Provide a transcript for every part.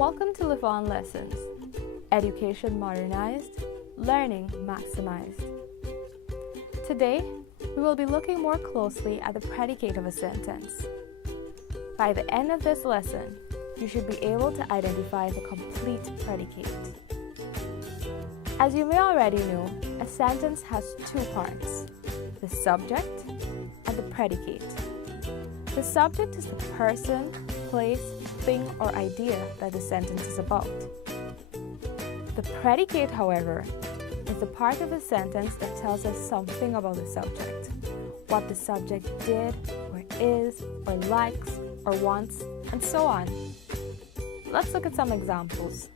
Welcome to Live On Lessons, Education Modernized, Learning Maximized. Today, we will be looking more closely at the predicate of a sentence. By the end of this lesson, you should be able to identify the complete predicate. As you may already know, a sentence has two parts, the subject and the predicate. The subject is the person, place, thing, or idea that the sentence is about. The predicate, however, is the part of the sentence that tells us something about the subject, what the subject did, or is, or likes, or wants, and so on. Let's look at some examples.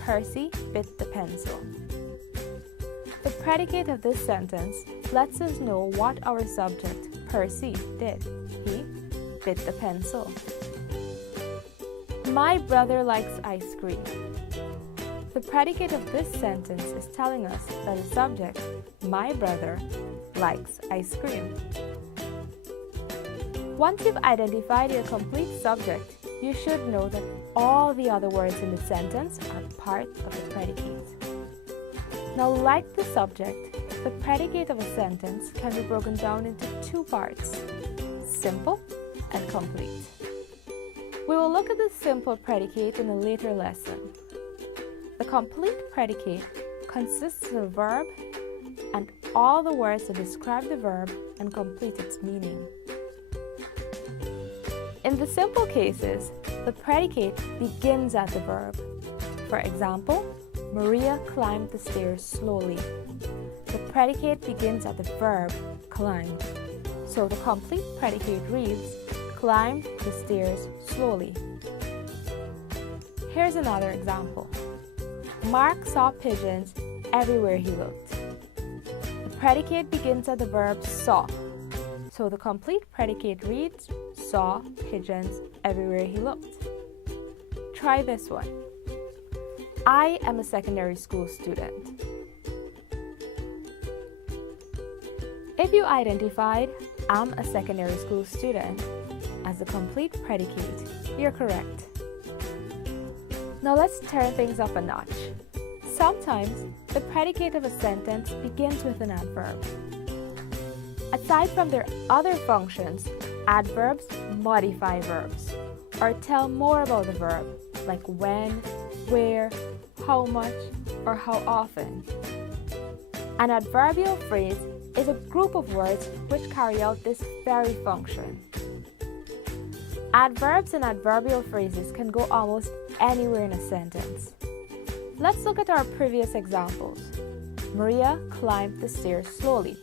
Percy bit the pencil. The predicate of this sentence lets us know what our subject, Percy, did. He bit the pencil. My brother likes ice cream. The predicate of this sentence is telling us that the subject, my brother, likes ice cream. Once you've identified your complete subject, you should know that all the other words in the sentence are part of the predicate. Now, like the subject, the predicate of a sentence can be broken down into two parts, simple and complete. We will look at the simple predicate in a later lesson. The complete predicate consists of a verb and all the words that describe the verb and complete its meaning. In the simple cases, the predicate begins at the verb. For example, Maria climbed the stairs slowly. The predicate begins at the verb, climbed. So the complete predicate reads, climbed the stairs slowly. Here's another example. Mark saw pigeons everywhere he looked. The predicate begins at the verb saw. So the complete predicate reads, saw pigeons everywhere he looked. Try this one. I am a secondary school student. If you identified I'm a secondary school student as the complete predicate, you're correct. Now let's turn things up a notch. Sometimes the predicate of a sentence begins with an adverb. Aside from their other functions, adverbs modify verbs or tell more about the verb, like when, where, how much, or how often. An adverbial phrase is a group of words which carry out this very function. Adverbs and adverbial phrases can go almost anywhere in a sentence. Let's look at our previous examples. Maria climbed the stairs slowly.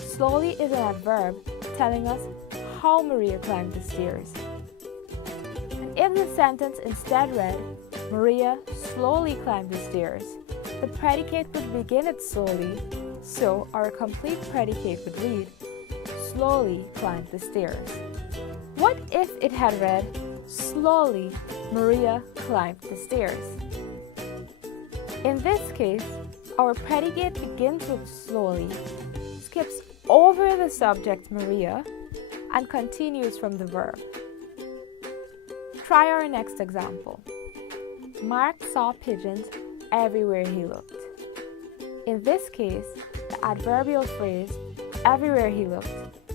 Slowly is an adverb telling us how Maria climbed the stairs. And if the sentence instead read, Maria slowly climbed the stairs, the predicate would begin at slowly, so our complete predicate would read, slowly climbed the stairs. What if it had read, slowly Maria climbed the stairs? In this case, our predicate begins with slowly, skips over the subject Maria, and continues from the verb. Try our next example. Mark saw pigeons everywhere he looked. In this case, the adverbial phrase, everywhere he looked,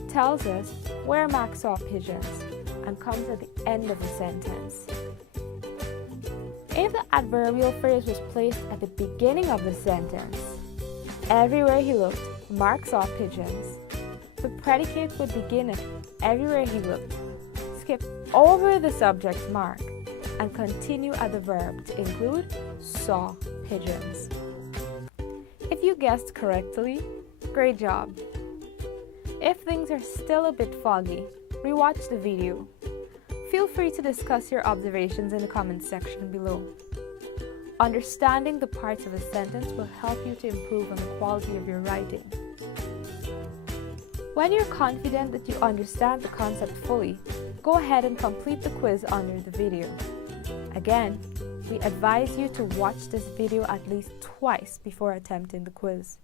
tells us where Mark saw pigeons and comes at the end of the sentence. If the adverbial phrase was placed at the beginning of the sentence, everywhere he looked, Mark saw pigeons, the predicate would begin at everywhere he looked, skip over the subject Mark, and continue at the verb to include saw pigeons. If you guessed correctly, great job. If things are still a bit foggy, rewatch the video. Feel free to discuss your observations in the comments section below. Understanding the parts of a sentence will help you to improve on the quality of your writing. When you're confident that you understand the concept fully, go ahead and complete the quiz under the video. Again, we advise you to watch this video at least twice before attempting the quiz.